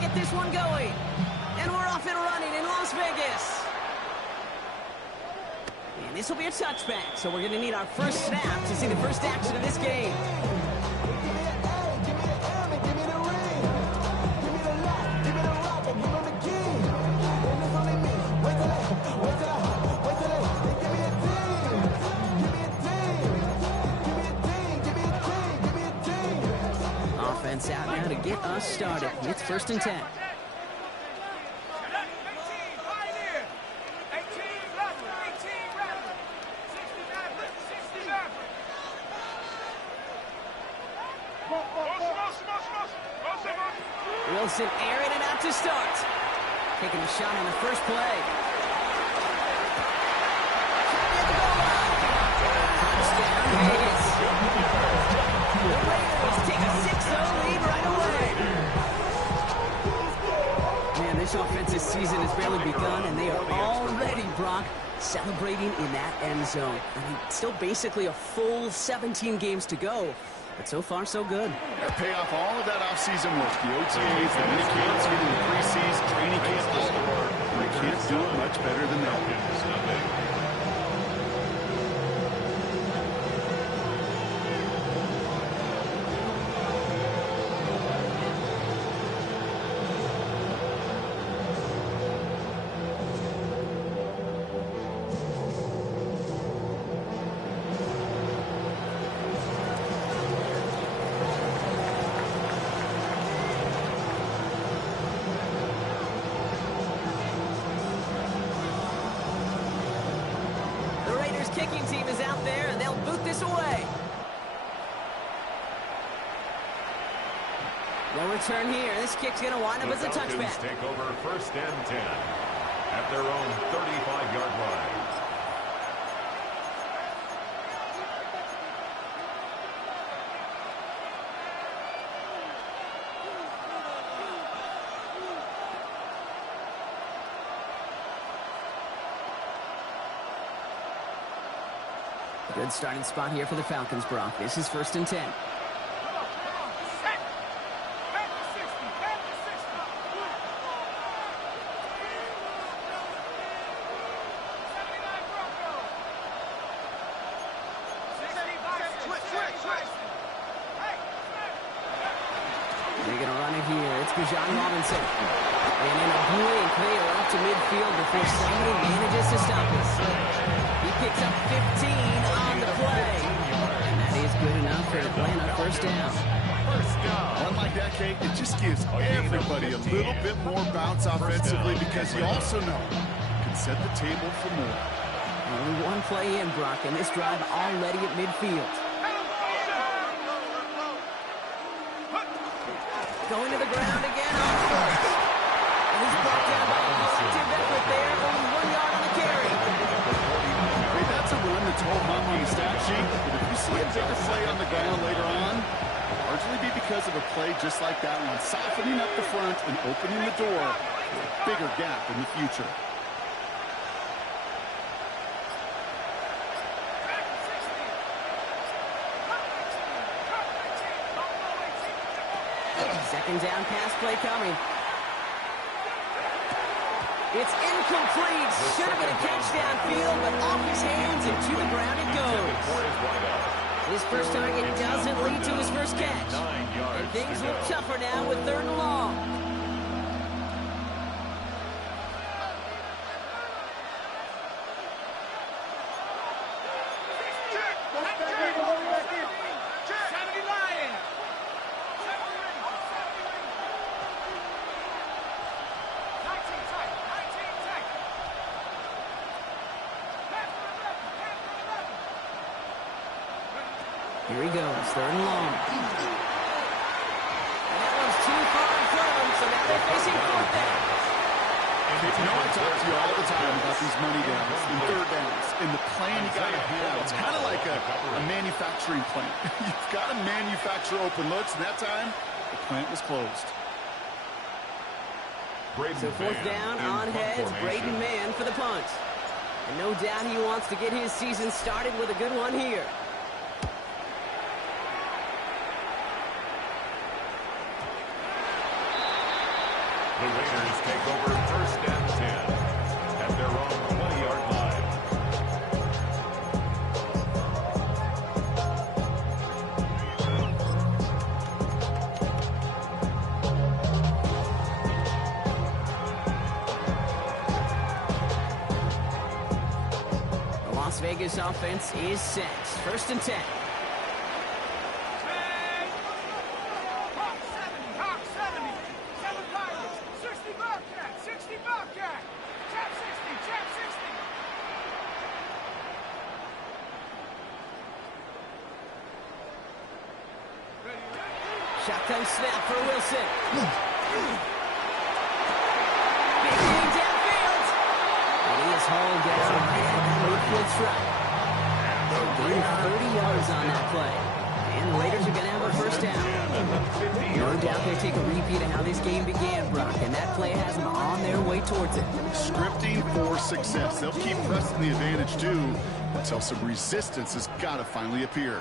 get this one going. And we're off and running in Las Vegas. And this will be a touchback, so we're going to need our first snap to see the first action of this game. Offense out now to get us started. It's 1st and 10. Wilson airing it out to start. Taking a shot on the first play. Touchdown, Vegas. The Raiders take a 6-0 lead right away. Man, this offensive season has barely begun, and they are already, Brock, celebrating in that end zone. I mean, still basically a full 17 games to go. But so far, so good. They pay off all of that offseason work. The OTAs, the mini camps, getting the preseason, training camp, all the work. They can't do it much better than that. Kicking team is out there, and they'll boot this away. No return here. This kick's going to wind up as a touchback. Take over 1st and 10 at their own 35-yard line. Good starting spot here for the Falcons, Brock. This is 1st and 10. They're going to run it here. It's Bijan Robinson. And in a blink, they are up to midfield before somebody manages to stop us. He picks up 15 on the play. And that is good enough for Atlanta. 1st down. One like that, Kate, it just gives everybody a little bit more bounce offensively because you also know you can set the table for more. Only one play in, Brock, and this drive already at midfield. Going to the ground again on 1st. And he's brought down by a collective effort there. Only 1 yard on the carry. Hey, that's a run that's hold on the stat sheet. But if you see a bigger play on the ground later on, it'll largely be because of a play just like that one, softening up the front and opening the door for a bigger gap in the future. Second down pass play coming. It's incomplete. Should have been a catch downfield, but off his hands and to the ground it goes. His first target doesn't lead to his first catch. And things look tougher now with 3rd and long. Here he goes, 3rd and long. And that one's too far in front of him, so now they're facing 4th down. You know, I talk to you all the time about these money downs and 3rd downs and the plan you got to have. It's kind of like a manufacturing plant. You've got to manufacture open looks, and that time, the plant was closed. So 4th down on heads, Braden Mann for the punt. And no doubt he wants to get his season started with a good one here. The Raiders take over first and 10 at their own 20-yard line. The Las Vegas offense is set. First and 10. Shotgun snap for Wilson. Big game downfield. And he is hauled down right at that midfield strike. Gain 30 yards on that play. And the Raiders are going to have a first down. No doubt they take a repeat of how this game began, Brock. And that play has them on their way towards it. Scripting for success. They'll keep pressing the advantage, too, until some resistance has got to finally appear.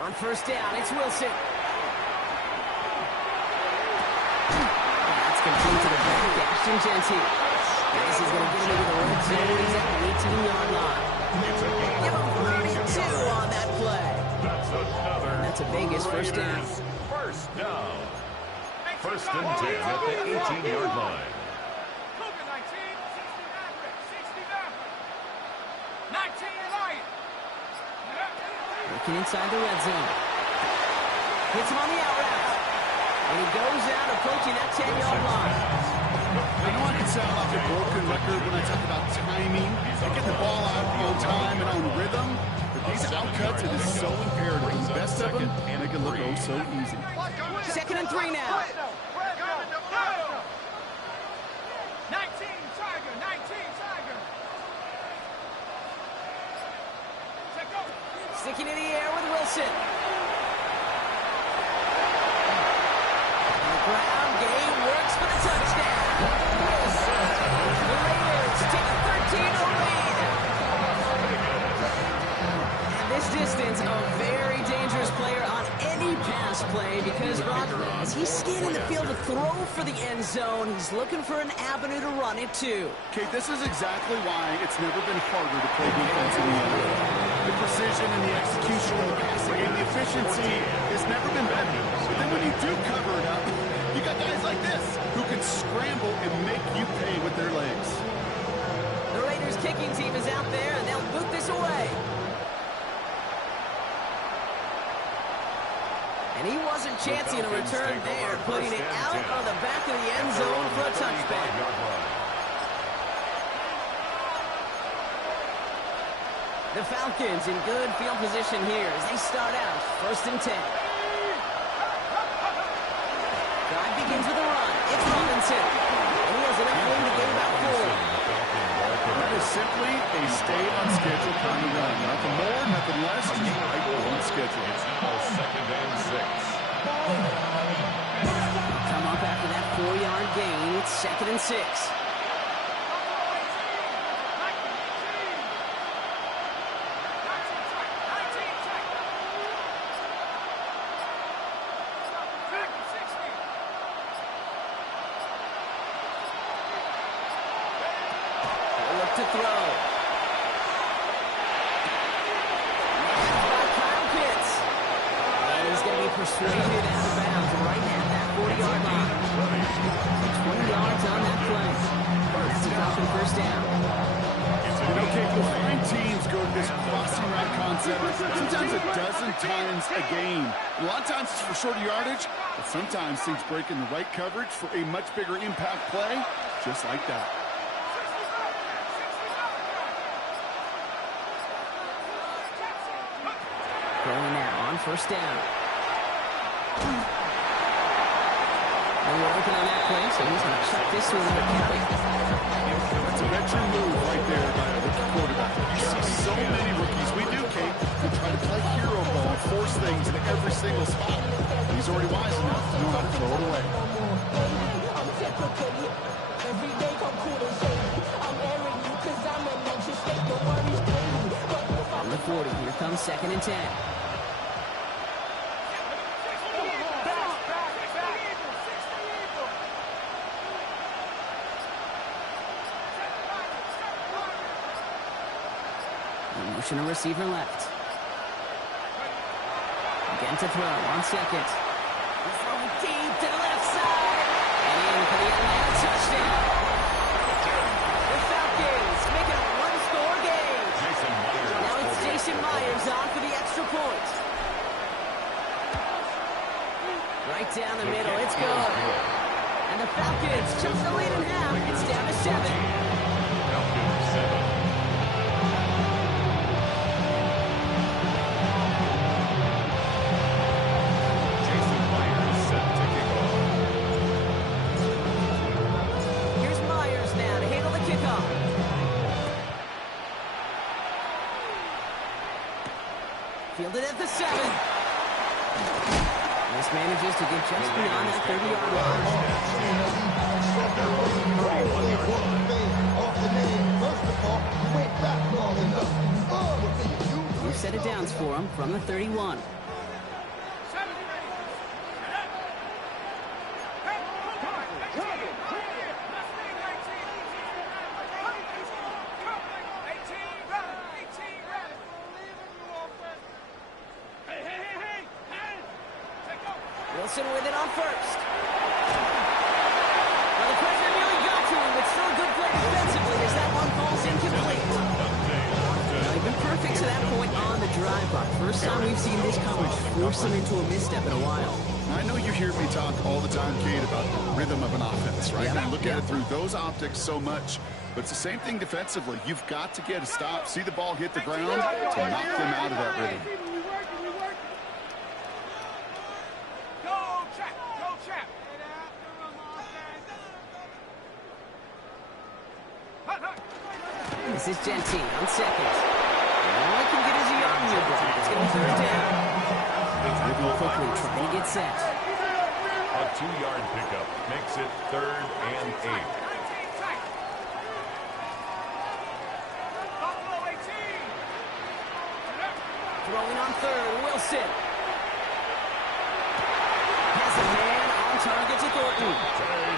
On first down, it's Wilson. That's complete to the back, Ashton Genty. This is going to get him into the red zone. He's at the 18-yard line. Give him 32 on that play. And that's a Vegas first down. First down. First and 10 at the 18-yard line. Working inside the red zone. Hits him on the out route. And he goes out approaching that 10-yard line. I know I can sound like a broken record when I talk about timing and getting the ball out on time and on rhythm, but these outcuts, it is so imperative. And the best of them make it look oh so easy. Second and 3 now. 19 Tiger. Sticking in the air with Wilson. And the ground game works for the touchdown. The Raiders take a 13-0 lead. And this distance, a very dangerous player on any pass play because, Brock, as he's scanning the field to throw for the end zone, he's looking for an avenue to run it too. Kate, this is exactly why it's never been harder to play defense in the NFL. The precision and the execution of the passing game, the efficiency has never been better. But then when you do cover it up, you got guys like this who can scramble and make you pay with their legs. The Raiders kicking team is out there, and they'll boot this away. And he wasn't chancing a return there, putting it out on the back of the end zone for a touchback. The Falcons in good field position here as they start out first and 10. Drive begins with a run. It's Robinson. And he has enough room to get about 4. That is simply a stay-on-schedule kind of run. Nothing more, nothing less, just right on schedule. It's now second and 6. Come up after that 4-yard gain. It's second and 6. To throw. By Kyle Pitts. And he's going to be persuaded out of bounds right at that 40-yard line. 20 yards on that play. That's a drop and first down. You know, Kate, you'll find teams go to this crossing route concept sometimes a dozen times a game. A lot of times it's for shorter yardage, but sometimes things break in the right coverage for a much bigger impact play, just like that. Going now on first down. And we're open on that play, so he's going to chuck this one into county. That's a veteran move right there by a rookie quarterback. You see so many rookies, we do, Kate, who try to play hero ball, force things into every single spot. He's already wise enough to know how to throw it away. 2nd and 10. Motion a receiver left. Again to throw on 2nd. He's throwing deep to the left side. And in for the Atlanta touchdown. The Falcons make it a one-score game. Now it's Jason Myers on for the extra point. Right down the middle, it's good. And the Falcons chuck the lead in half. It's down to 7. Falcons 7. Fielded at the 7. This manages to get just beyond that 30-yard line. New set of downs for him from the 31. Wilson with it on first. Well, the pressure nearly got to him, but still a good play defensively as that one falls incomplete. Now, he's been perfect to that point on the drive, but first time we've seen this coverage force him into a misstep in a while. I know you hear me talk all the time, Kate, about the rhythm of an offense, right? Yeah. I look at it through those optics so much, but it's the same thing defensively. You've got to get a stop, see the ball hit the ground to knock them out of that rhythm. This is Gentine on 2nd. All he can get is a yard move. It's going to be 3rd down. Moving quickly, trying to get set. A 2-yard pickup makes it 3rd and 8. Throwing on 3rd, Wilson. Has a man on target to Thornton.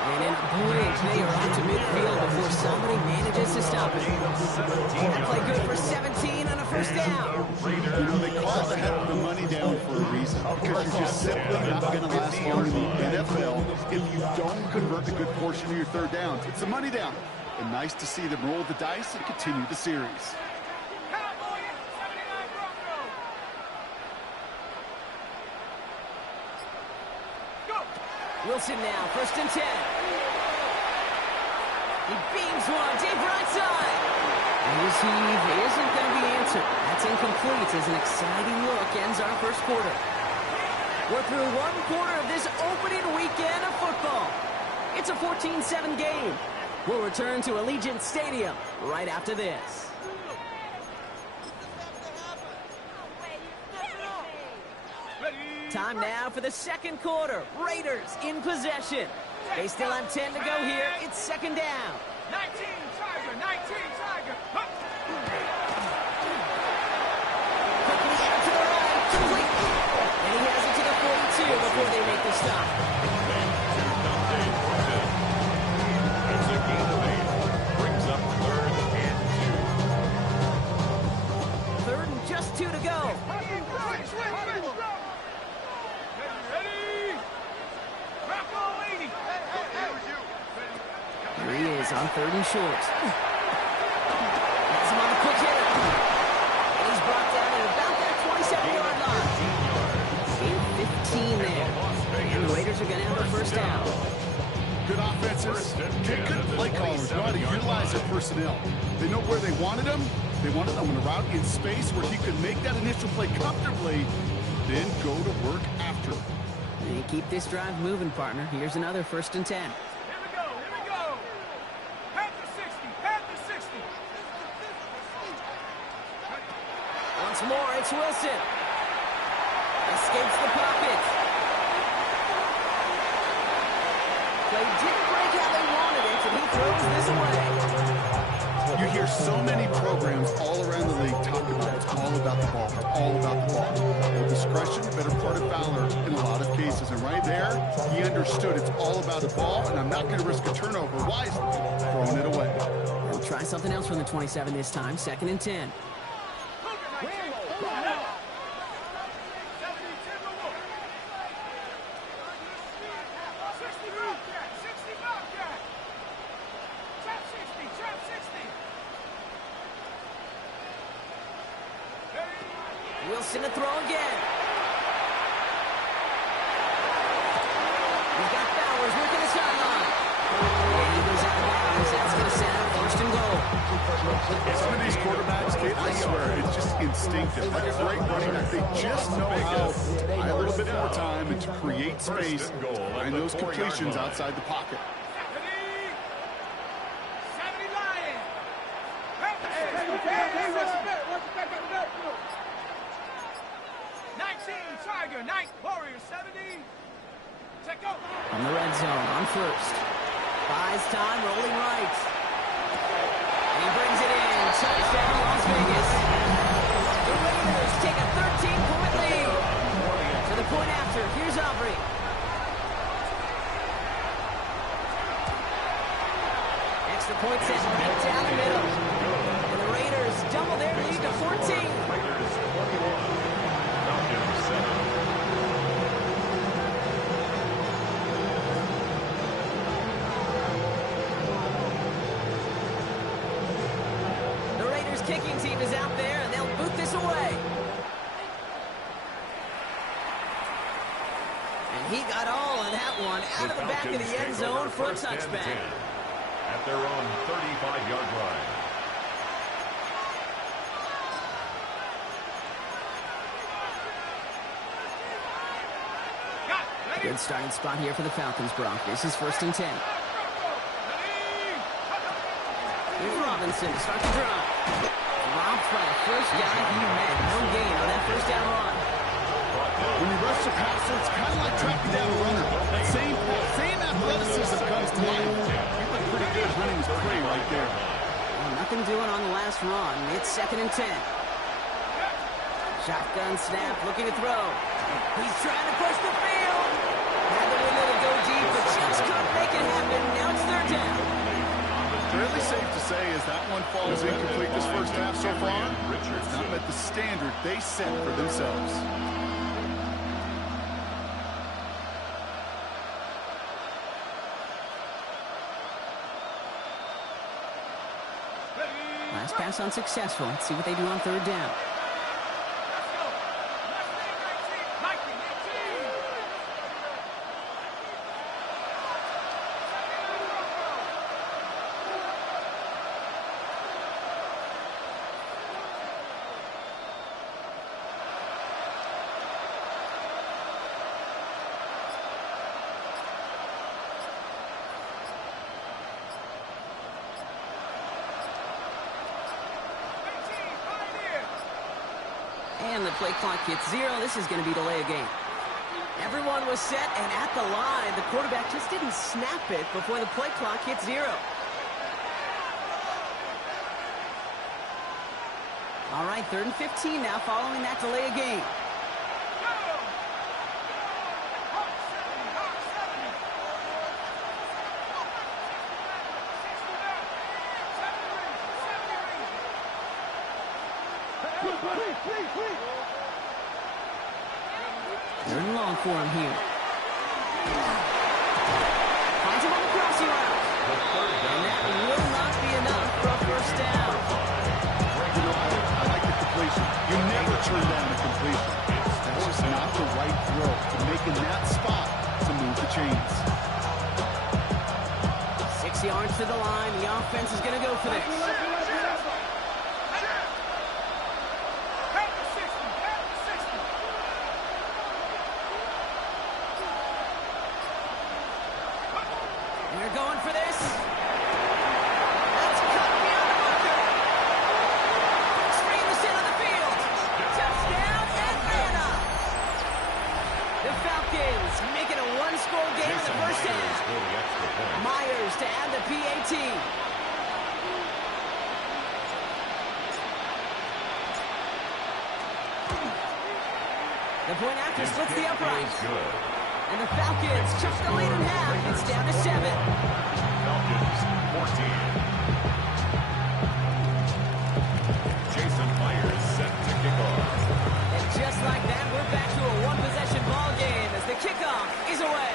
And in a blink, they are off to midfield before somebody manages to stop it. That play good for 17 on a 1st down. You know, they call the money down for a reason, because you're just simply not going to last long in the NFL if you don't convert a good portion of your 3rd downs. It's the money down. And nice to see them roll the dice and continue the series. Wilson now, 1st and 10. He beams one, deep right side. And his heave isn't going to be answered. That's incomplete as an exciting look ends our 1st quarter. We're through 1 quarter of this opening weekend of football. It's a 14-7 game. We'll return to Allegiant Stadium right after this. Time now for the 2nd quarter. Raiders in possession. They still have 10 to go here. It's 2nd down. 19 Tiger, 19 Tiger. Quickly out to the right, complete. And he has it to the 42 before they make the stop. It's a gain of 8. Brings up 3rd and 2. 3rd and just 2 to go. Here he is on 3rd and short. Has him on the quick hitter. And he's brought down at about that 27-yard line. Gain 15 there. And the Raiders are going to have a 1st down. Good offenses, good play callers know how to utilize their personnel. They know where they wanted them. They wanted them on a route in space where he could make that initial play comfortably, then go to work after. And keep this drive moving, partner. Here's another 1st and 10. Here we go. Panther 60, Panther 60. Once more, it's Wilson. Escapes the pocket. Play didn't break how they wanted it, and he throws this away. You hear so many programs all around the league talk about it's all about the ball. It's all about the ball. Well, discretion, better part of valor in a lot of cases. And right there, he understood it's all about the ball, and I'm not going to risk a turnover wisely, throwing it away. We'll try something else from the 27 this time. 2nd and 10. Wilson to throw again. He's got Bowers working the sideline. And he goes out of bounds. That's going to set up 1st and goal. Some of these quarterbacks, Kate, I swear, it's just instinctive. Like a great running back, they just know how to buy a little bit more time and to create space and those completions outside the pocket. 9 Warriors 70. Check out. From the red zone on 1st. Buys time, rolling right. And he brings it in. Touchdown, Las Vegas. The Raiders take a 13-point lead. To the point after, here's Aubrey. Extra point set right down the middle. And the Raiders double their lead to 14. Raiders 21. Falcons 7. Kicking team is out there, and they'll boot this away. And he got all of that one out of the back of the end zone for a touchback. At their own 35-yard line. Good starting spot here for the Falcons, Brock. This is 1st and 10. Here's Robinson to start the drive. Robbed by the first down. He had no gain on that 1st down run. When you rush the passer, it's kind of like tracking down a runner. Same athleticism comes to life. He looked pretty good running his play right there. Well, nothing doing on the last run. It's 2nd and 10. Shotgun snap, looking to throw. He's trying to push the field. Had the window to go deep, but just couldn't make it happen. Now it's 3rd down. Fairly safe to say as that one falls incomplete this first half so far, it's not met the standard they set for themselves. Last pass unsuccessful. Let's see what they do on 3rd down. And the play clock hits 0. This is going to be delay a game. Everyone was set and at the line. The quarterback just didn't snap it before the play clock hit 0. All right, 3rd and 15 now following that delay a game. Third and long for him here. Finds him on the crossing route. And that will not be enough for a 1st down. You know, I like the completion. You never turn down a completion. That's just not the right throw to make in that spot to move the chains. 6 yards to the line. The offense is going to go for this. They're going for this. That's cut beyond the marker. Screen the center of the field. Touchdown, Atlanta. The Falcons make it a 1-score game in the 1st half. Myers to add the PAT. The point after His splits kick the upright. is good. And the Falcons chuck the lead in half. It's down to 7. Falcons 14. Jason Myers set to kick off. And just like that, we're back to a one-possession ball game as the kickoff is away.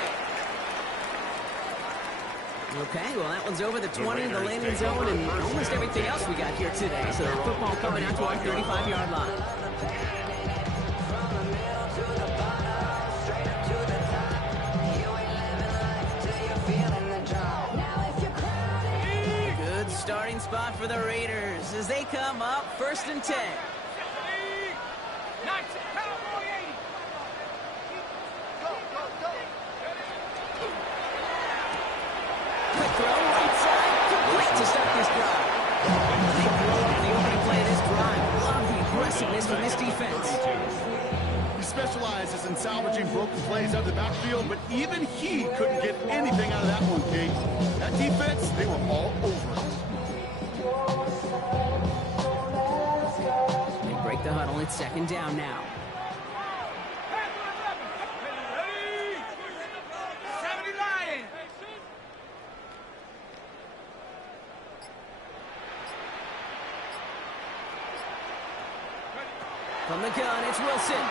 Okay, well, that one's over the 20, the landing zone, and almost everything else we got here today. So that football coming out to our 35-yard line. Good starting spot for the Raiders as they come up 1st and 10. Quick throw, right side, complete to start this drive. They throw up the opening play of this drive. Love the aggressiveness from this defense. He specializes in salvaging broken plays out of the backfield, but even he couldn't get anything out of that one, Kate. That defense, they were all over it. They break the huddle. It's 2nd down now. From the gun, it's Wilson.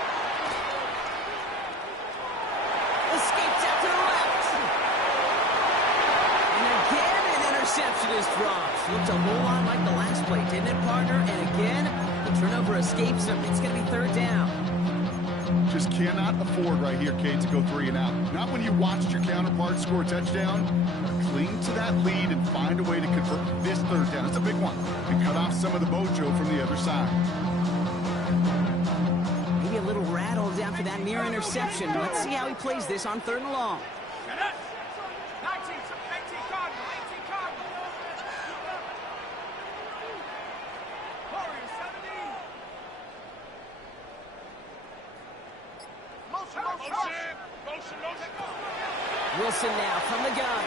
Escapes out to the left. And again, an interception is dropped. Looked a whole lot like the last play, didn't it, partner? And again, the turnover escapes him. It's going to be 3rd down. Just cannot afford right here, Kate, to go 3 and out. Not when you watched your counterpart score a touchdown. Cling to that lead and find a way to convert this 3rd down. It's a big one. And cut off some of the mojo from the other side. Maybe a little rattled after that near interception. Let's see how he plays this on 3rd and long. Wilson now from the gun.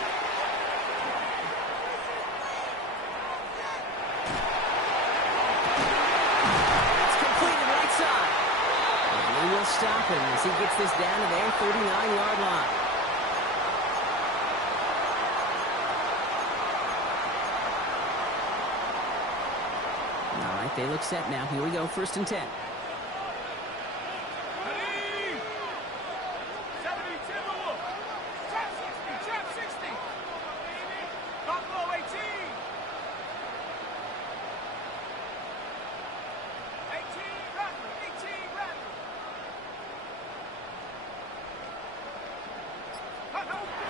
It's completed right side. And they will stop him as he gets this down to their 39-yard line. All right, they look set now. Here we go, 1st and 10.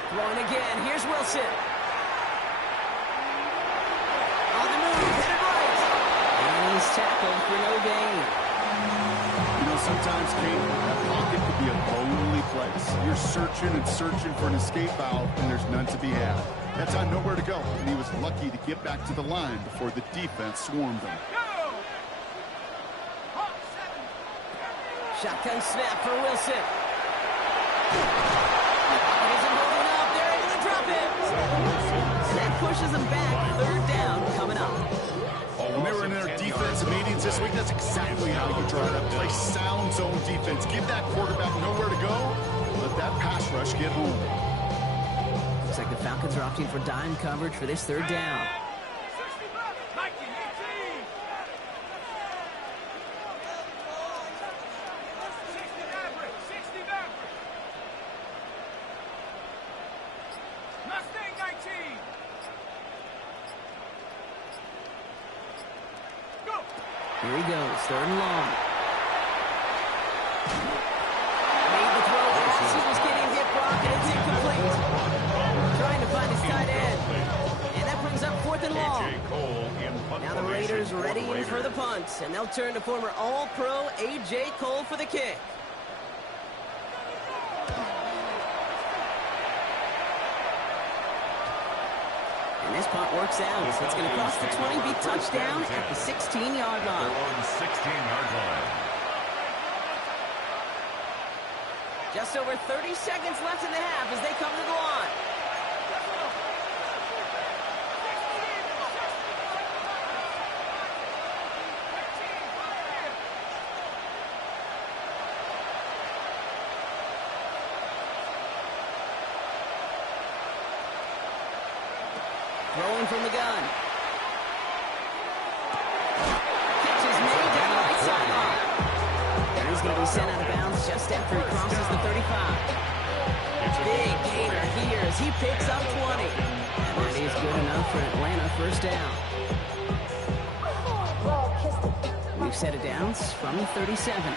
Throwing again. Here's Wilson. On the move. Hit it right. And he's tackled for no gain. You know, sometimes, Kate, that pocket could be a lonely place. You're searching and searching for an escape valve, and there's none to be had. That time, nowhere to go, and he was lucky to get back to the line before the defense swarmed him. Shotgun snap for Wilson. That pushes them back. 3rd down coming up. When they were in their defensive meetings this week, that's exactly how you try to play sound zone defense. Give that quarterback nowhere to go. Let that pass rush get home. Looks like the Falcons are opting for dime coverage for this 3rd down. Here he goes, 3rd and long. Made the throw as he was getting hit, Brock, and it's incomplete. Trying to find his tight end. And that brings up 4th and long. Now the Raiders ready for the punt, and they'll turn to former All-Pro A.J. Cole for the kick. And this punt works out. So it's going to cross the 20, be touchdown at the 16-yard line. 16-yard line. Just over 30 seconds left in the half as they come to the line. Throwing from the gun. Catch is made down the right sideline. And he's going to be sent out of bounds just after he crosses the 35. Big gainer here as he picks up 20. And that is good enough for Atlanta first down. We've set it down from the 37.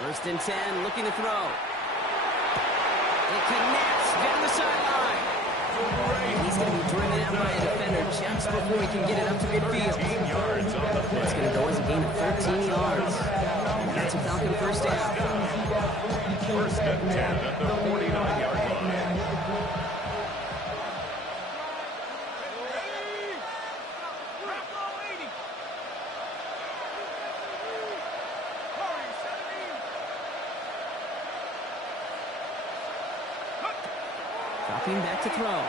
First and 10, looking to throw. It connects down the sideline. And he's going to be driven out by a defender just before he can get it up to midfield. It's going to go as a gain of 13 yards. That's a Falcon first down. First and 10 at the 49-yard line. Dropping back to throw.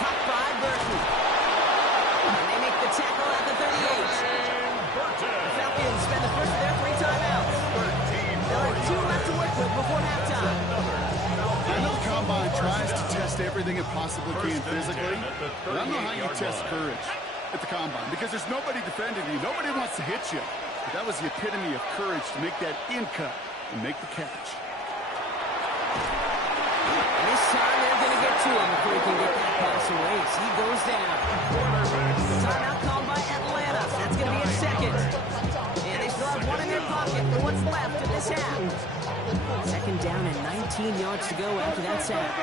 Caught by Burton. And they make the tackle at the 38. The Falcons spend the first of their 3 timeouts. They'll have 2 left to work with before halftime. I know the Combine tries to test everything it possibly can physically, but I don't know how you test courage at the Combine because there's nobody defending you. Nobody wants to hit you. But that was the epitome of courage to make that in cut and make the catch. This time they're going to get to him before he can get that pass away. So he goes down. Timeout called by Atlanta. That's going to be a second. And they still have 1 in their pocket for what's left in this half. Second down and 19 yards to go after that sack.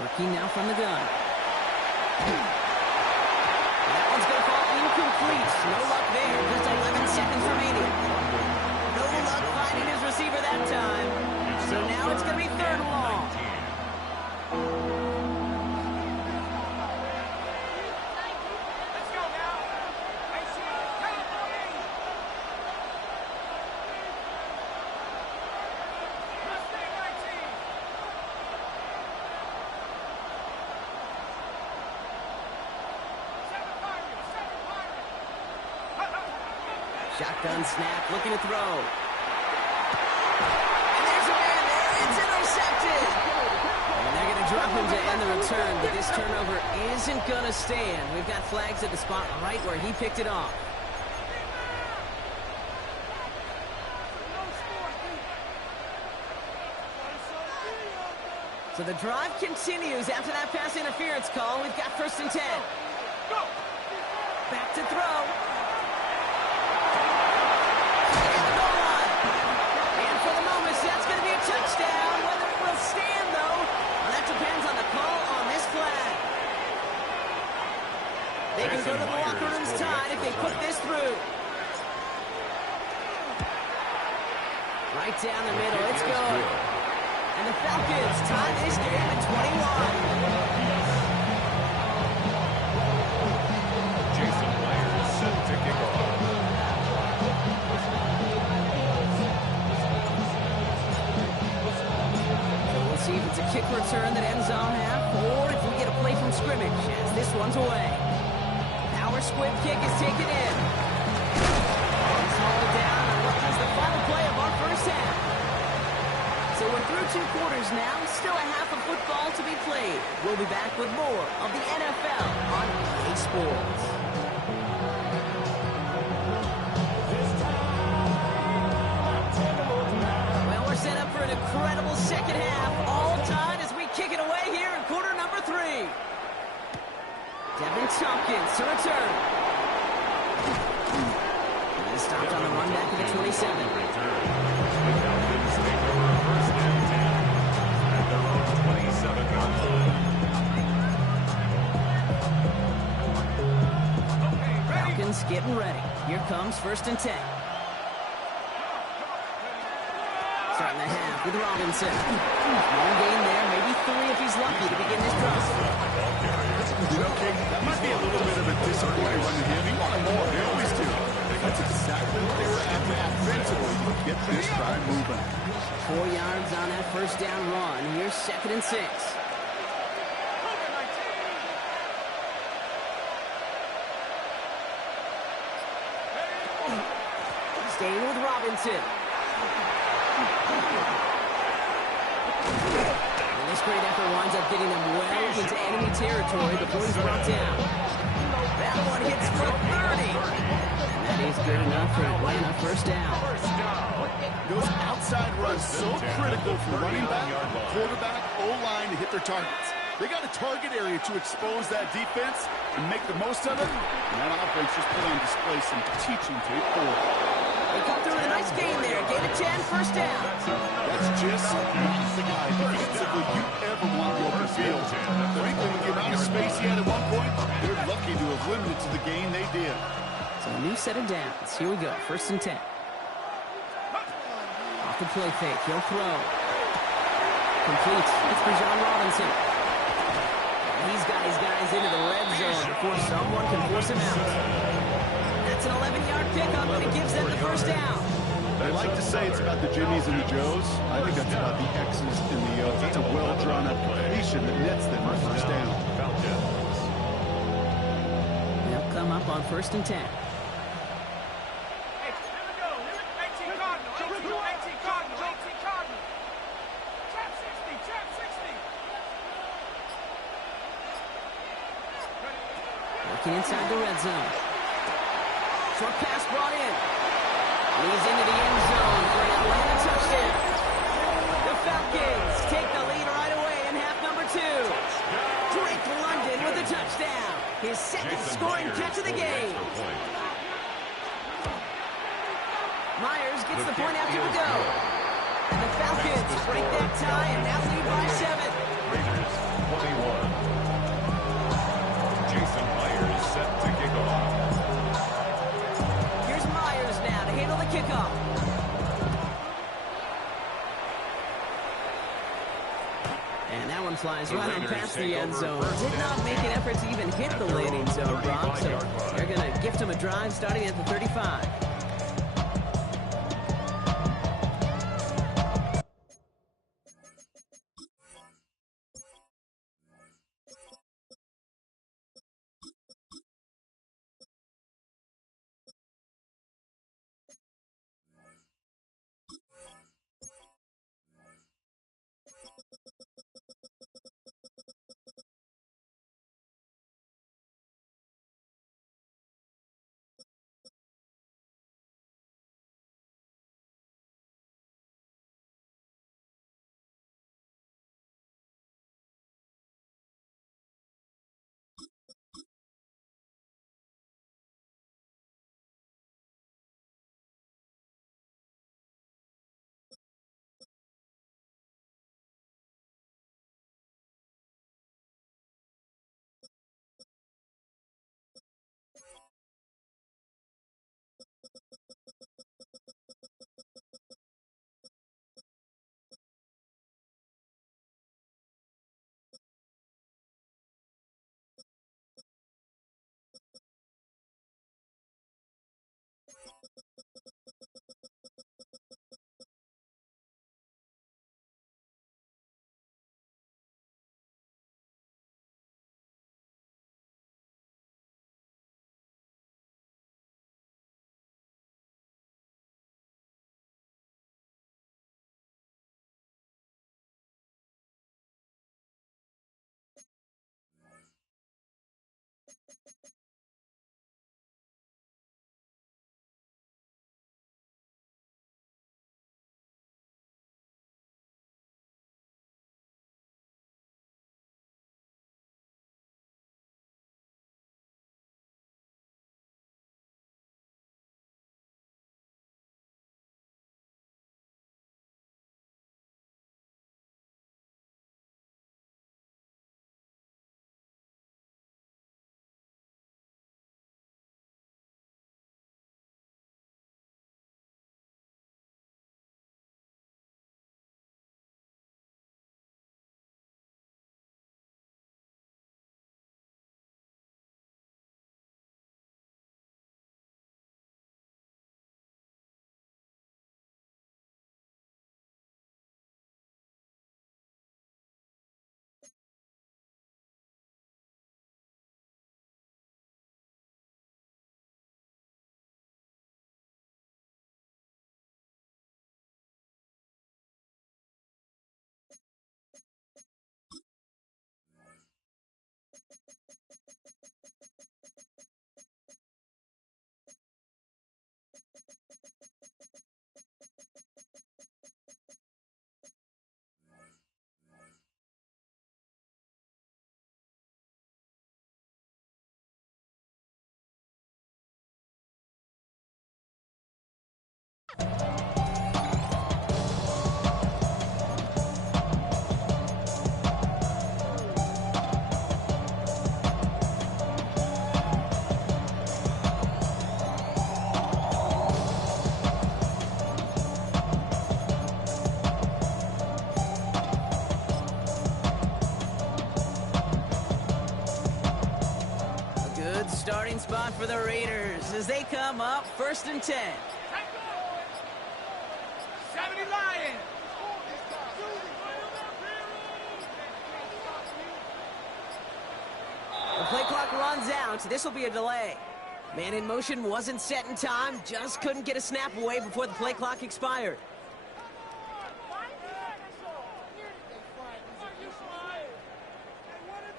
Working now from the gun. That one's going to fall incomplete. No luck there. Just 11 seconds remaining. No luck finding his receiver that time. So now it's going to be 3rd and long. Let's go now. Shotgun snap, looking to throw. And there's a man there. It's intercepted. And they're going to drop him to end the return, but this turnover isn't going to stand. We've got flags at the spot right where he picked it off. So the drive continues after that pass interference call. We've got 1st and 10. Go. Back to throw. That's going to be a touchdown. Whether it will stand, though, well, that depends on the call on this flag. They can go to the locker rooms tied if they put this through. Right down the middle. It's good. And the Falcons tie this game at 21. Jason Myers set to kick off. See if it's a kick return that ends on half, or if we get a play from scrimmage, as this one's away. Power squib kick is taken in. He's hauled it down on what is the final play of our first half. So we're through 2 quarters now, still a half of football to be played. We'll be back with more of the NFL on EA Sports. Set up for an incredible second half, all tied as we kick it away here in quarter number 3. Devin Tompkins to return. And then stopped on the run back to the 27. Falcons getting ready. Here comes 1st and 10. starting the half with Robinson. One gain there, maybe 3 if he's lucky to begin this drive. You know, King, that might be a little bit of a disappointing run to him. He wanted more. They always do. That's exactly what they were after offensively to get this drive moving. 4 yards on that first down run. Here's 2nd and 6. Staying with Robinson. And this great effort winds up getting them well into enemy territory before he's brought down. That one hits for 30. And that is good enough for Atlanta. First down. Those outside runs so critical for running back, quarterback, O-line to hit their targets. They got a target area to expose that defense and make the most of it. And that offense just put on display some teaching tape for it. They come through with a nice gain there. Gain of 10, first down. That's just not the guy defensively you ever want the open field. Frankly, with the amount of space he had at one point, they're lucky to have limited to the gain they did. So a new set of downs. Here we go. 1st and 10. Off the play fake. He'll throw. Complete. It's for John Robinson. He's got his guys into the red zone before someone can force him out. That's an 11-yard pickup, and it gives them the first down. They like to say it's about the Jimmies and the Joes. I think that's about the X's and the O's. That's a well-drawn-up completion that nets them for first down. They'll come up on 1st and 10. Working inside the red zone. Short pass brought in. He's into the end zone for an Atlanta touchdown. The Falcons take the lead right away in half number 2. Drake London with a touchdown. His 2nd scoring catch of the game. Myers gets the point after the go. And the Falcons break that tie and now lead by 7. Raiders 21. Jason Myers set to kick off. Here's Myers now to handle the kickoff. And that one flies right on past the end zone. Did not make an effort to even hit the landing zone, Brock. So they're going to gift him a drive starting at the 35. Starting spot for the Raiders as they come up 1st and 10. 70 Lions. The play clock runs out. This will be a delay. Man in motion wasn't set in time. Just couldn't get a snap away before the play clock expired.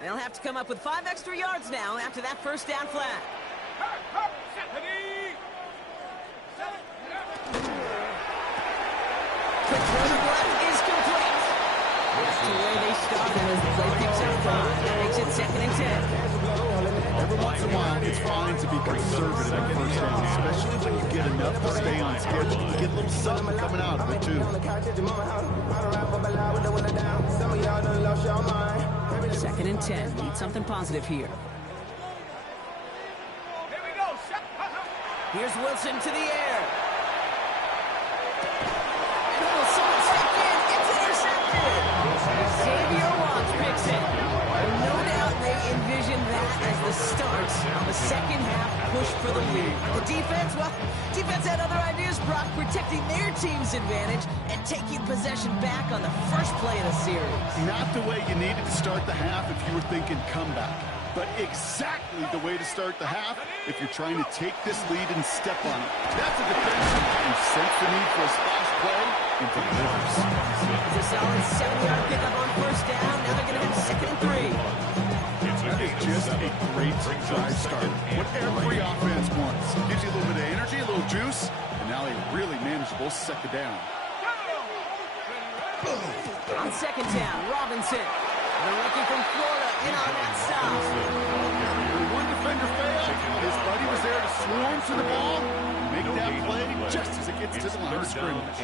They'll have to come up with 5 extra yards now after that first down flag. Quick throw to the left is complete. That's the way they started as the play picks up 5. That makes it 2nd and 10. Every once in a while, it's fine to be conservative at first down, especially when you get enough to stay on schedule. You get a little something coming out of it, too. 2nd and 10. Need something positive here. Here we go. Here's Wilson to the air. And Wilson stepped in. It's intercepted. Xavier Watts picks it. No doubt they envisioned that as the start of the second half push for the lead. The defense, well, defense had other ideas, Brock, protecting their team's advantage and taking possession back on the first play of the series. Not the way you needed to start the half if you were thinking comeback, but exactly the way to start the half if you're trying to take this lead and step on it. That's a defense who sense the need for a splash play and delivers. It's a solid 7-yard pickup on first down. Now they're going to have 2nd and 3. That is just a great drive start. What every offense wants. Gives you a little bit of energy, a little juice, and now a really manageable 2nd down. On 2nd down, Robinson. The rookie from Florida in on that stop. When one defender failed, his buddy was there to swarm to the ball, make that play just as it gets to the line of scrimmage.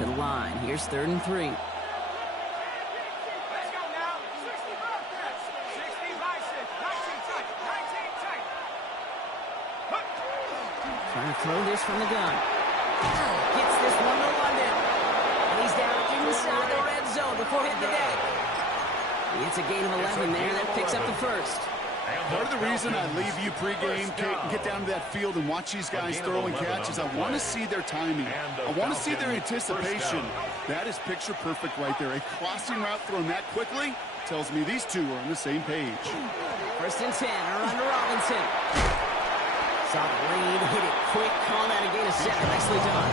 To the line. Here's 3rd and 3. Let's go now. 60 Bobcats. 60 Bison. 19 tight. 19 tight. Trying to throw this from the gun. Gets this one to London. And he's down inside the red zone before hitting the deck. It's a gain of 11 there. That picks up the first. Part of the reason I leave you pregame, Kate, and get down to that field and watch these guys throw and catch is I want to see their timing. I want to see their anticipation. That is picture perfect right there. A crossing route thrown that quickly tells me these two are on the same page. 1st and 10. Around to Robinson. Saw the lead. Hit it quick. Call that a gain of 7. Nicely done.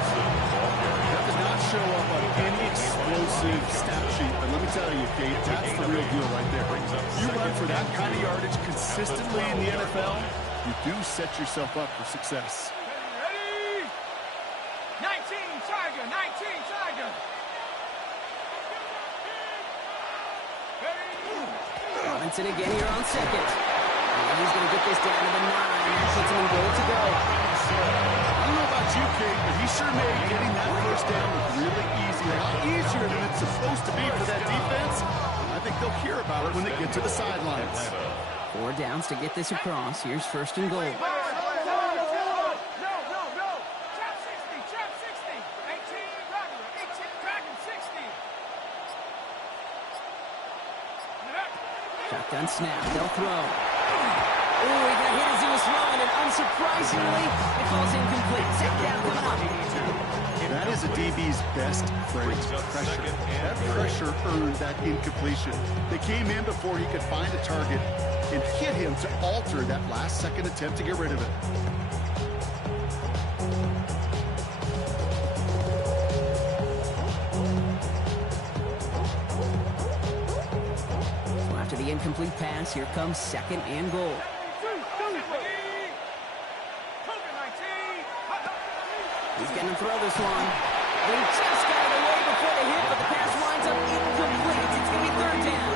That does not show up on any explosive stat sheet, but let me tell you, Kate, that's the real deal right there. You run for that kind of yardage consistently in the NFL, you do set yourself up for success. Ready? 19 Tiger. 19 Tiger. Robinson again here on 2nd. And he's going to get this down to the 9. That puts him in goal to go. I don't know about you, Kate, but he sure made getting that first down look really easy. A lot easier than it's supposed to be for that defense. I think they'll hear about it when they get to the sidelines. 4 downs to get this across. Here's 1st and goal. No. Trap 60. Trap 60. 18 Dragon. 18 Dragon 60. Shotgun snap. They'll throw. Oh, he got hit as he was throwing, and unsurprisingly, it falls incomplete. 2nd down coming up. That is a DB's best friend, pressure. That pressure earned that incompletion. They came in before he could find a target and hit him to alter that last-second attempt to get rid of it. So after the incomplete pass, here comes 2nd and goal. He's going to throw this one. They just got it away before the hit, but the pass winds up incomplete. It's going to be 3rd down.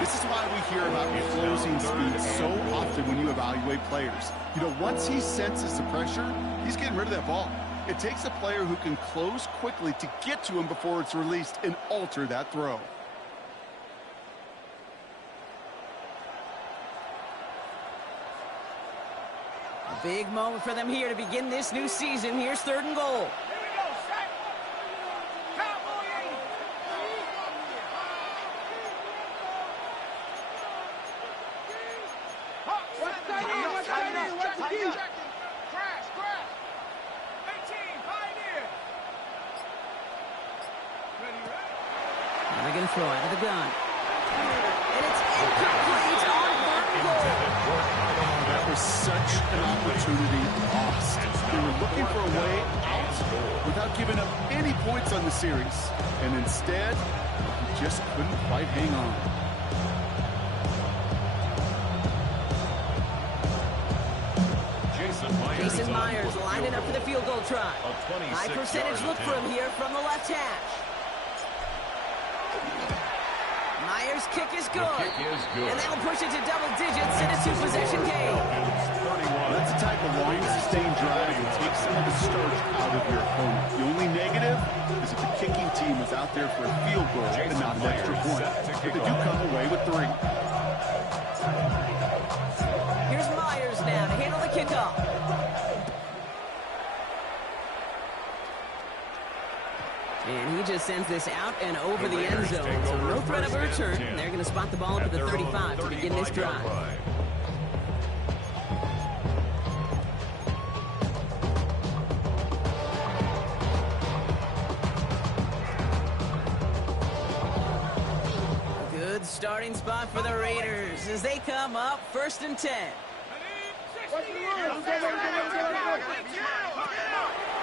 This is why we hear about closing speed so often when you evaluate players. You know, once he senses the pressure, he's getting rid of that ball. It takes a player who can close quickly to get to him before it's released and alter that throw. A big moment for them here to begin this new season. Here's 3rd and goal. Here we go, set. Cowboy 80. throw out of the gun. And it's incomplete on third goal. That was such an opportunity lost. They were looking for a way out without giving up any points on the series. And instead, he just couldn't quite hang on. Jason Myers lining up for the field goal try. High percentage look for him here from the left hash. Myers' kick is good. And that'll push it to double digits in a two-possession game. That's the type of long, sustained drive that takes some of the starch out of your opponent. The only negative is if the kicking team was out there for a field goal and not an extra point. But they do come away with 3. Here's Myers now to handle the kickoff. And he just sends this out and over the end zone, so no threat of a return. And they're going to spot the ball up at the 35 to begin this drive. Good starting spot for the Raiders as they come up 1st and 10.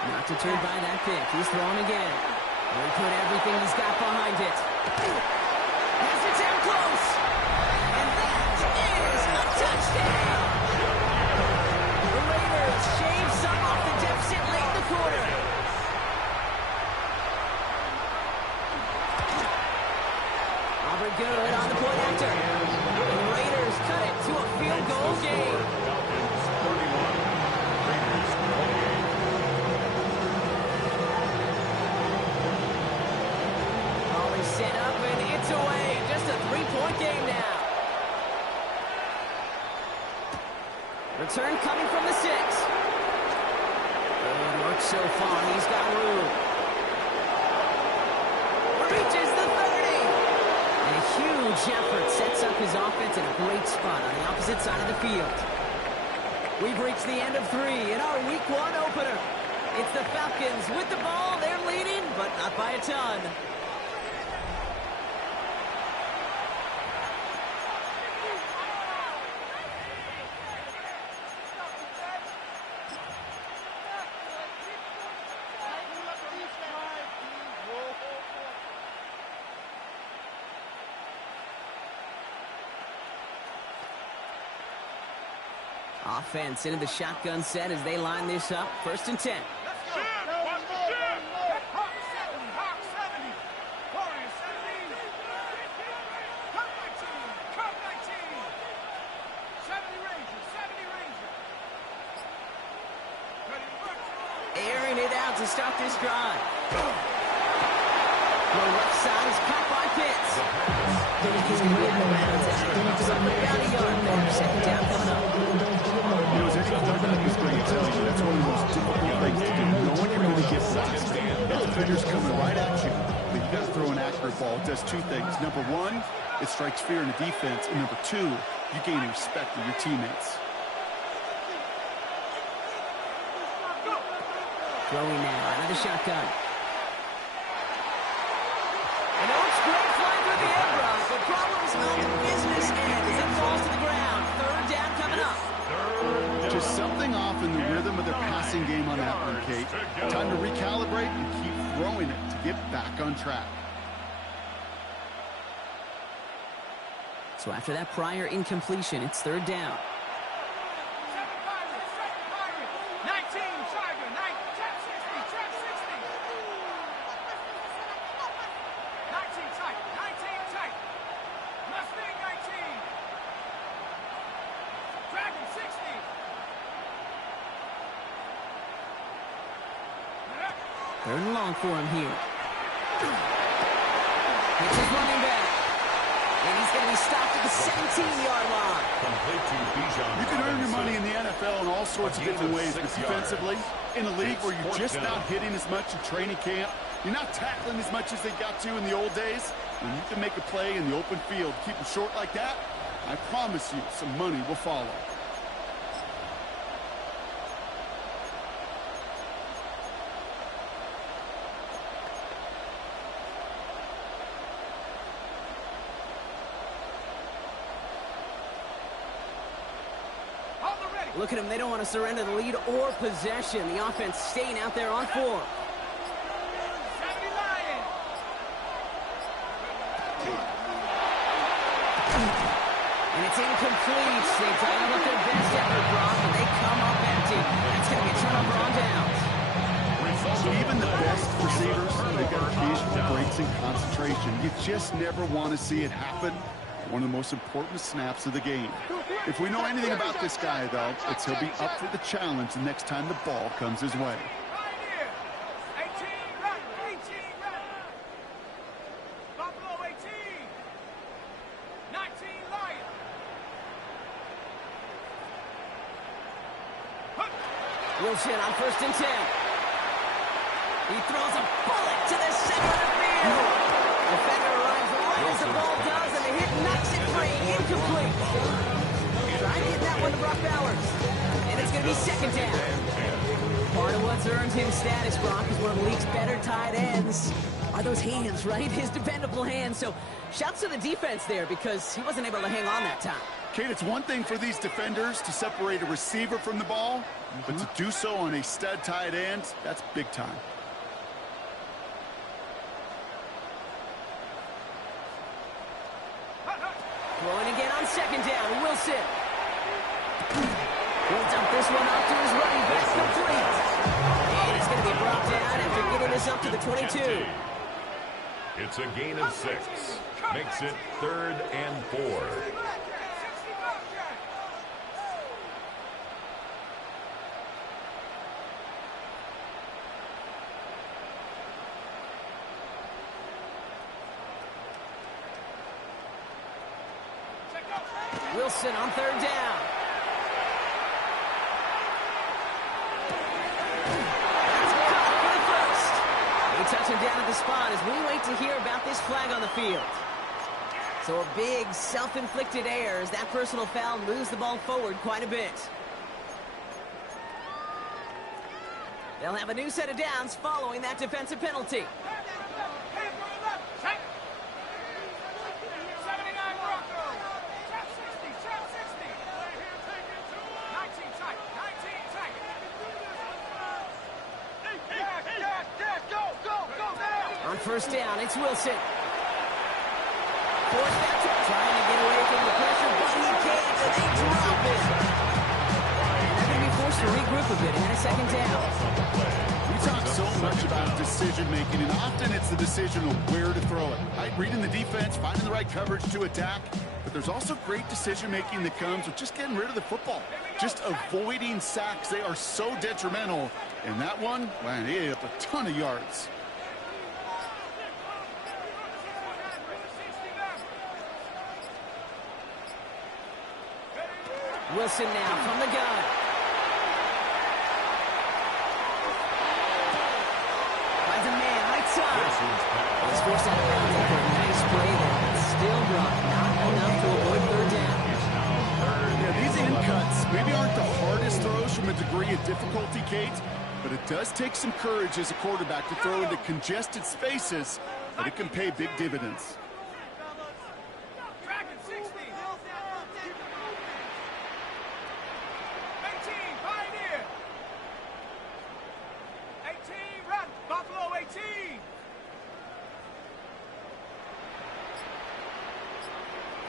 Not deterred by that pick. He's throwing again. He put everything he's got behind it. Has it down close. And that is a touchdown. The Raiders shave some off the deficit late in the quarter. Auburn good on the point after. And the Raiders cut it to a field goal game. Set up and it's away. Just a 3-point game now. Return coming from the 6. Good work so far. He's got room. Reaches the 30. And a huge effort sets up his offense in a great spot on the opposite side of the field. We've reached the end of 3 in our Week 1 opener. It's the Falcons with the ball. They're leading, but not by a ton. Offense into the shotgun set as they line this up. 1st and 10. Airing it out to start this drive. The left side is caught by Pitts. He's going to be out of bounds as it comes up about a yard there. 2nd down coming up. As any quarterback is going to tell you, that's one of the most difficult things to do. Knowing you're going to get blessed. That defender's coming right at you. But you got to throw an accurate ball. It does 2 things. Number 1, it strikes fear in the defense. And number 2, you gain the respect of your teammates. Throwing now out of the shotgun. And it's great fly through the air rush. The problem's on the business end as it falls to the ground. 3rd down coming up. Just something off in the rhythm of their passing game on that one, Kate. Time to recalibrate and keep throwing it to get back on track. So after that prior incompletion, it's 3rd down. 19, Tiger, 10, 60, 19 tight, 19 tight. Mustang 19. Dragon 60. 3rd and long for him here. It's his running back. And he's going to be stopped at the 17-yard line. You can earn your money in the NFL in all sorts of different ways, but defensively, in a league where you're just not hitting as much in training camp, you're not tackling as much as they got to in the old days, when you can make a play in the open field, keep them short like that, I promise you some money will follow. Look at them. They don't want to surrender the lead or possession. The offense staying out there on 4. 70 Lions. And it's incomplete. They dialed up their best effort, Brock, but they come up empty. That's going to be a turnover on downs. Even the best receivers, they've got occasional breaks in concentration. You just never want to see it happen. One of the most important snaps of the game. If we know anything about this guy, though, it's he'll be up for the challenge the next time the ball comes his way. Pioneer. 18 run. 18 run. Buffalo 18. 19 Lions. Wilson on 1st and 10. He throws a bullet to the center of the field. Defender arrives right as the ball does, and the hit knocks it free. Incomplete. Try to get that one to Brock Bowers. And it's going to be 2nd down. Part of what's earned him status, Brock, is one of the league's better tight ends. Are those hands, right? His dependable hands. So shouts to the defense there because he wasn't able to hang on that time. Kate, it's one thing for these defenders to separate a receiver from the ball, but to do so on a stud tight end, that's big time. Throwing again on 2nd down. Wilson. He'll dump this one off to his running back. Complete. And he's going to be brought down after getting this up to the 22. It's a gain of 6. Makes it 3rd and 4. Wilson on 3rd down. That's caught for the first. They touch him down at the spot as we wait to hear about this flag on the field. So a big self-inflicted error as that personal foul moves the ball forward quite a bit. They'll have a new set of downs following that defensive penalty. On 1st down, it's Wilson. Forced out, trying to get away from the pressure, but he can't, and they drop it. They're going to be forced to regroup a bit ahead of 2nd down. We talk so much about decision-making, and often it's the decision of where to throw it. Right? Reading the defense, finding the right coverage to attack, but there's also great decision-making that comes with just getting rid of the football, just avoiding sacks. They are so detrimental, and that one, man, he ate up a ton of yards. Wilson now from the gun. Finds a man right side. He's forced out of bounds after a nice play there, but still Brock not enough to avoid 3rd down. Yeah, these in cuts maybe aren't the hardest throws from a degree of difficulty, Kate, but it does take some courage as a quarterback to throw into congested spaces, but it can pay big dividends. Buffalo 18.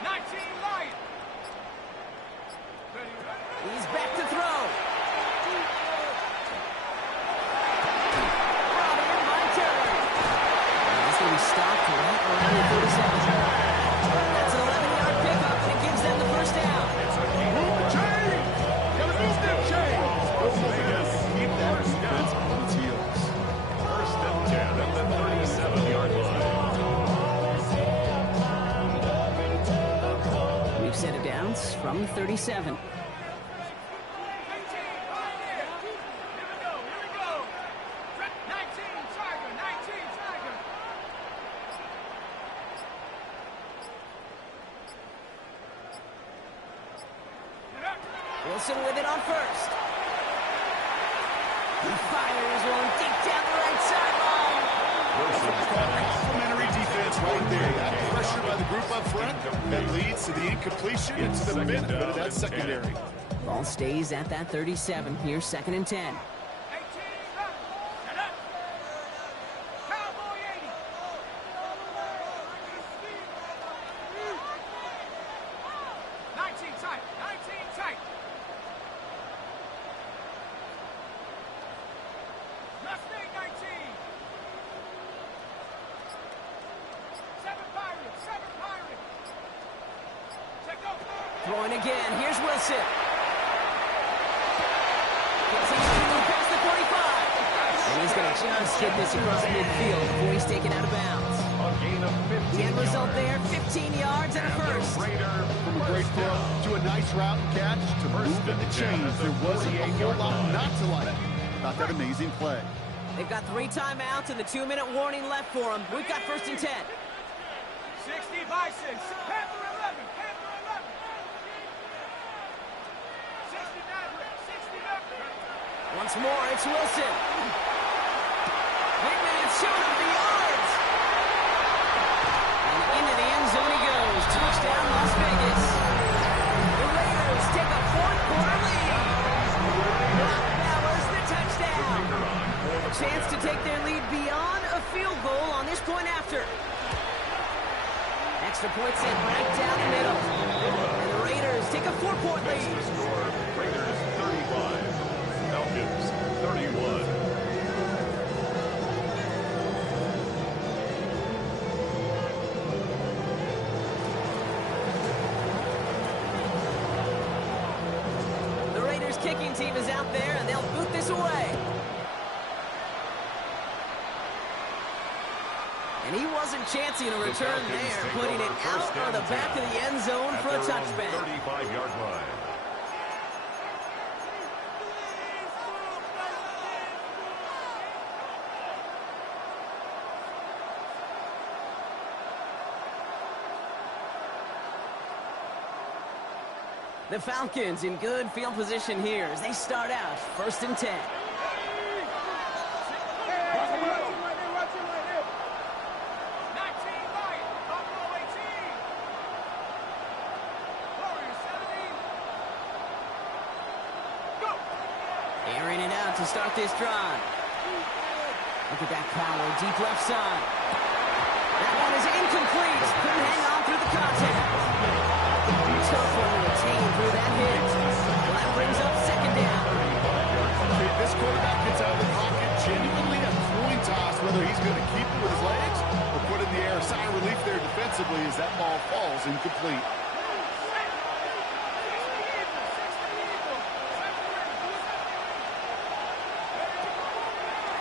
19 Lions. He's back to throw. He's going to be stopped right around the 37. That's an 11-yard pickup, and it gives them the 1st down. Keep that defense on its heels. 1st and 10 at the 37-yard line. We've set it downs from the 37. Wilson with it on 1st. He fires one deep down the right sideline. Complimentary defense right there. That pressure by the group up front that leads to the incompletion and to the benefit of that secondary. Ball stays at that 37 here, 2nd and 10. 18, set up. Cowboy 80. 19 tight, 19 tight. Mustang 19. 7 Pirates, 7 Pirates. Check out. Throwing again. Here's Wilson. Continuing past the 45. And he's going to just get this across midfield before he's taken out of bounds. A gain of 15 The end result yards. there, 15 yards and a first. Raider From a great throw to a nice route and catch to moving the chains. There wasn't a whole lot not to like about that amazing play. They've got 3 timeouts and the 2-minute warning left for them. We've got 1st and 10. 60 Bisons. Panther 11, Panther 11. 69, 69. Once more, it's Wilson. Big man showing up the yards. And into the end zone he goes. Touchdown, Las Vegas. The Raiders take a 4th-quarter lead. Brock Bowers, the touchdown. A chance to take their lead beyond a field goal on this point after. Extra point set right down the middle. And the Raiders take a 4-point lead. score, Raiders 35, Falcons 31. The Raiders kicking team is out there, and they'll boot this away. And he wasn't chancing a return there, putting it out on the back of the end zone for a touchback. 35-yard line. The Falcons in good field position here as they start out 1st and 10. Airing it out to start this drive. Look at that power, deep left side. That one is incomplete. Couldn't hang on through the contact. Tough one to retain through that hit. Well, that brings up 2nd down. Okay, this quarterback gets out of the pocket, genuinely a coin toss, whether he's going to keep it with his legs or put it in the air. Sigh of relief there defensively as that ball falls incomplete.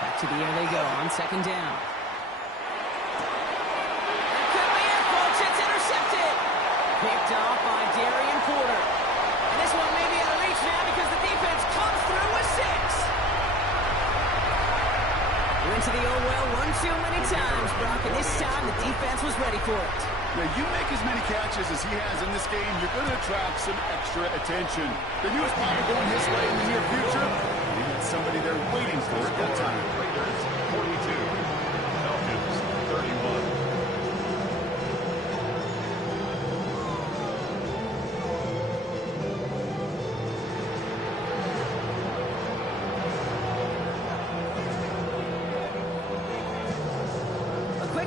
Back to the air they go on 2nd down. Could be it, folks. It's intercepted. Picked off by Darian Porter. And this one may be out of reach now because the defense comes through with 6. Went to the oh well one too many times, Brock, and this time the defense was ready for it. Yeah, you make as many catches as he has in this game, you're going to attract some extra attention. The news probably going his way in the near future. He had somebody there waiting for it that time. Raiders 42, Falcons 31.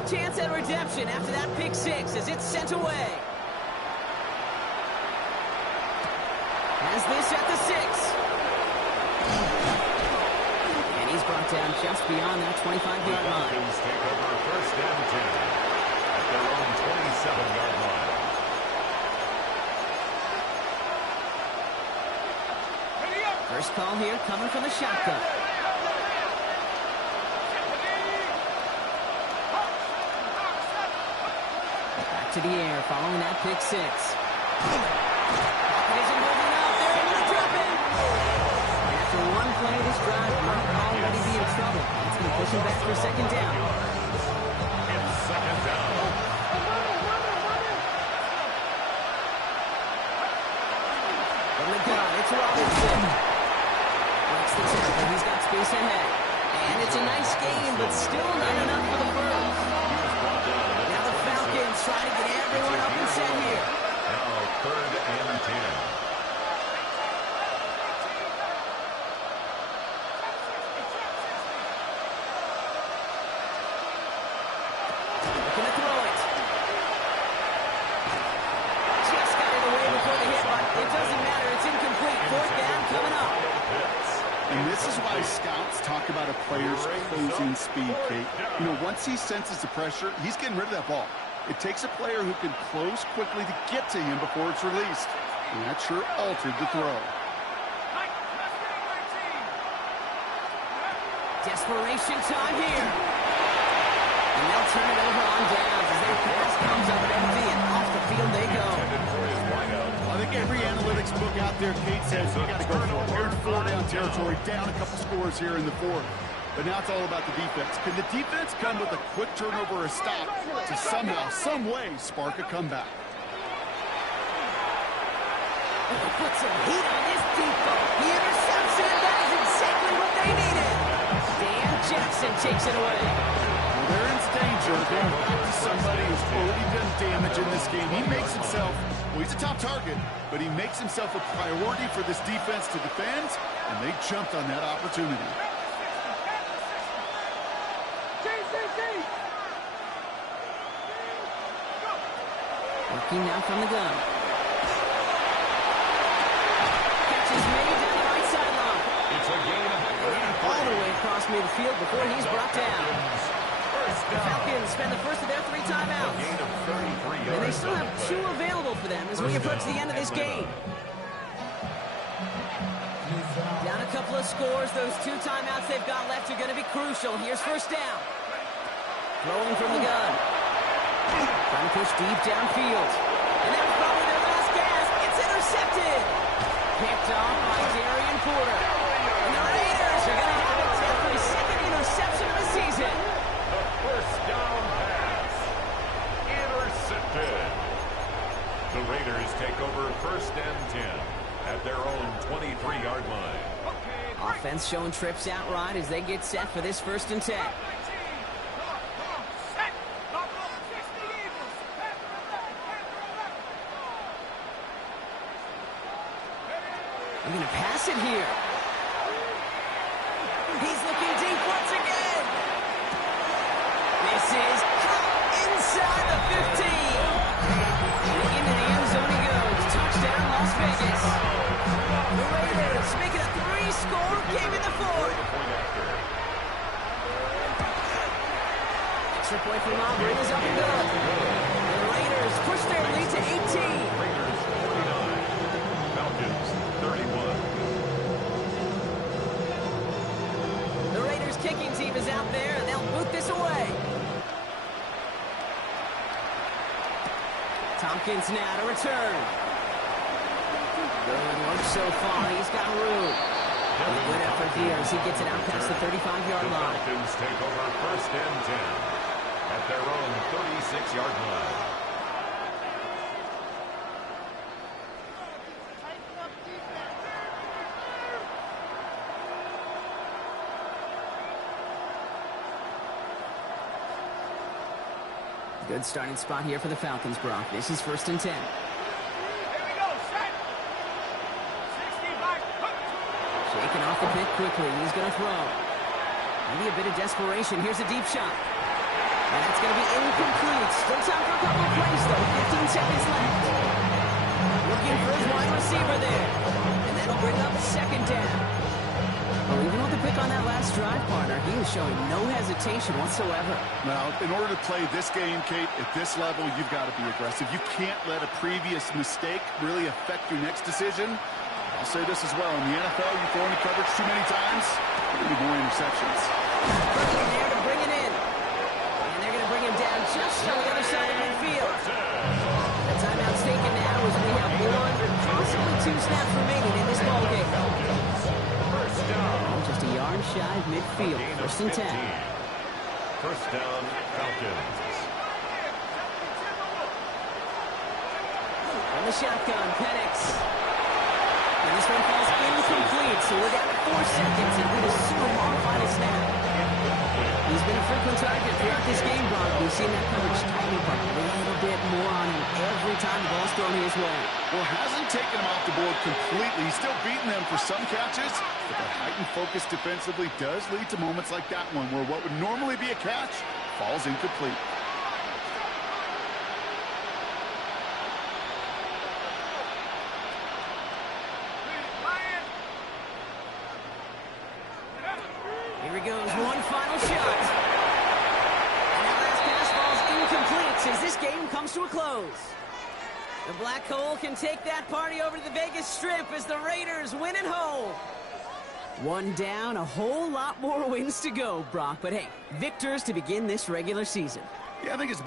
Chance at redemption after that pick 6 as it's sent away. Has this at the 6. And he's brought down just beyond that 25-yard line. Falcons take over 1st and 10 at their own 27-yard line. First call here coming from the shotgun. To the air, following that pick 6. It isn't holding up. They're able to drop it. And after one play, this drive might already be in trouble. It's going to push him back for 2nd down. It's 2nd down. From the gun, it's Robinson. Breaks the tackle. He's got space ahead. And it's a nice game, but still not enough for the first. Now the Falcons try to get everyone up and set here. Now 3rd and 10. franchise scouts talk about a player's closing speed, Kate. You know, once he senses the pressure, he's getting rid of that ball. It takes a player who can close quickly to get to him before it's released. And that sure altered the throw. Desperation time here. And they'll turn it over on downs as their pass comes up empty and off the field they go. I think every analytics book out there, Kate, says you got to go for it. We're in four-down territory, down a couple scores here in the fourth. But now it's all about the defense. Can the defense come with a quick turnover or a stop to somehow, some way, spark a comeback? Put some heat on this defense. The interception, that is exactly what they needed. Dan Jackson takes it away. Well, they're in danger. They're back to somebody who's already done damage in this game. He makes himself, well, he's a top target, but he makes himself a priority for this defense to defend, and they jumped on that opportunity. Working now from the gun. Catch is made down the right sideline. It's a gain of All the way across midfield before he's brought down. The Falcons spend the first of their 3 timeouts. gain of 33 And they yards still on have the 2 play. available for them as we approach the end of this game. Down a couple of scores. Those 2 timeouts they've got left are going to be crucial. Here's first down. Throwing from the gun. Trying to push deep downfield. And that was probably their last gasp. It's intercepted. Picked off by Darian Porter. And the Raiders are going to have it for their second interception of the season. The first down pass. Intercepted. The Raiders take over first and 10 at their own 23-yard line. Offense showing trips out right as they get set for this first and 10. They're going to pass it here. He's looking deep once again. This is inside the 15. Into the end zone he goes. Touchdown, Las Vegas. The Raiders making a 3-score game in the fourth. Extra point from Auburn is up and good. The Raiders push their lead to 18. Raiders 49. Falcons 31. The Raiders kicking team is out there, and they'll boot this away. Tompkins now to return. Good work so far. He's got room. A good effort here as he gets it out past the 35-yard The line. Falcons take over first and 10 at their own 36-yard line. Good starting spot here for the Falcons, Brock. This is first and 10. Shaking off the pick quickly. He's going to throw. Maybe a bit of desperation. Here's a deep shot. And that's going to be incomplete. Still time for a couple of plays, though. 15 seconds left. Looking for his wide receiver there. And that'll bring up second down. Well, even with the pick on that last drive, partner, he was showing no hesitation whatsoever. Now, in order to play this game, Kate, at this level, you've got to be aggressive. You can't let a previous mistake really affect your next decision. I'll say this as well. In the NFL, you throw into coverage too many times, you're going to be more interceptions. Looking there to bring it in. And they're going to bring him down just on the other side of midfield. The timeout's taken now as we have 1, possibly 2 snaps remaining in this ballgame. First down. Just a yard shy of midfield. Gain of First and 10. 15. First down, Falcons. From the shotgun, Penix. And this one falls incomplete, so we're down to 4 seconds, and we'd assume our final snap. He's been a frequent target throughout this game, Brock. We've seen that coverage tighten up a little bit more on him every time the ball's thrown his way. Well, hasn't taken him off the board completely. He's still beating them for some catches, but that heightened focus defensively does lead to moments like that one, where what would normally be a catch falls incomplete. Here he goes, one final shot. And that last pass falls incomplete as this game comes to a close. The Black Hole can take that party over to the Vegas Strip as the Raiders win at home. One down, a whole lot more wins to go, Brock. But hey, victors to begin this regular season. Yeah, I think it's